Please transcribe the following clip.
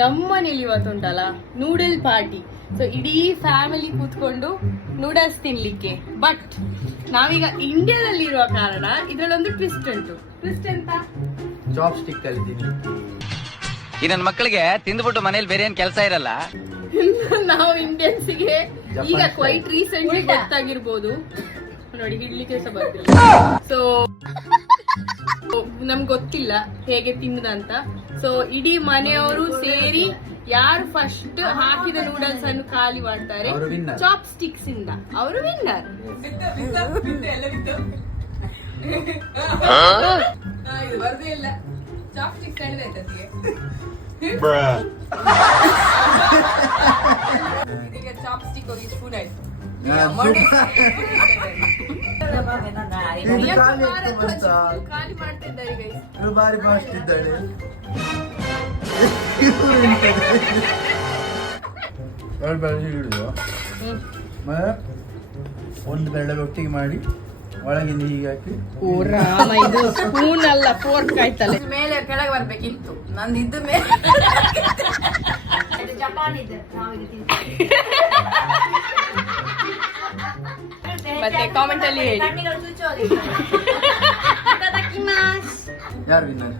ನಮ್ಮನೇಲಿ ಇವತ್ತುಂಟಲ್ಲ noodle party. So ಇಡೀ family ಕೂತ್ಕೊಂಡು ನೂಡಲ್ಸ್ ತಿನ್ಲಿಕ್ಕೆ. ಬಟ್ ನಾವೀಗ ಇಂಡಿಯಾದಲ್ಲಿ ಇರುವ ಕಾರಣ ಇದ್ರಲ್ಲೊಂದು ಟ್ವಿಸ್ಟ್ ಉಂಟು. ಟ್ವಿಸ್ಟ್ ಎಂತ? ಜಾಬ್ ಸ್ಟಿಕ್ ಕಲಿತೀನಿ. ಈ ನನ್ನ ಮಕ್ಕಳಿಗೆ ತಿಂದ್ಬಿಟ್ಟು ಮನೇಲಿ ಬೇರೆ ಏನ್ ಕೆಲಸ ಇರಲ್ಲ. ನಾವು ಇಂಡಿಯನ್ಸ್ಗೆ ಈಗ ಕ್ವೈಟ್ ರೀಸೆಂಟ್ಲಿ ಗೊತ್ತಾಗಿರ್ಬೋದು ನೋಡಿ, ಹಿಡ್ಲಿಕ್ಕೆ ಸಹ ಬರ್ತಿಲ್ಲ. ಸೊ ನಮ್ಗೆ ಗೊತ್ತಿಲ್ಲ ಹೇಗೆ ತಿನ್ನದಂತ. ಸೊ ಇಡೀ ಮನೆಯವರು ಸೇರಿ ಯಾರು ಫಸ್ಟ್ ಹಾಕಿದ ನೂಡಲ್ಸ್ ಅನ್ನು ಖಾಲಿ ಮಾಡ್ತಾರೆ ಚಾಪ್ ಸ್ಟಿಕ್ಸ್ ಇಂದ ಅವರು ವಿನ್ನರ್. ಇದು ಬರ್ದೇ ಇಲ್ಲ. ಚಾಪ್ ಸ್ಟಿಕ್ಸ್ ಇದೀಗ ಚಾಪ್ ಸ್ಟಿಕ್ ಹೋಗಿ ಸ್ಪೂನ್ ಆಯ್ತು. ಖಾಲಿ ಮಾಡ್ತಿದ್ದಾರೆ ಈಗ. ಬಾರಿ ಫಾಸ್ಟ್ ಇದ್ದಾಳೆ. ಒಂದು ಬೆಳ್ಳುಳ್ಳಿ ಒಟ್ಟಿಗೆ ಮಾಡಿ ಒಳಗಿಂದ ಹೀಗೆ ಹಾಕಿ. ಓ ರಾಮ, ಇದು ಸ್ಪೂನ್ ಅಲ್ಲ ಫೋರ್ಕ್ ಆಯ್ತಲ್ಲ. ಮೇಲೆ ಕೆಳಗೆ ಬರ್ಬೇಕಿತ್ತು, ನಂದು ಇದ್ದ ಮೇಲೆ. ಮತ್ತೆ ಕಾಮೆಂಟ್ ಅಲ್ಲಿ ಹೇಳಿ ಯಾರು ವಿನ್ನರ್?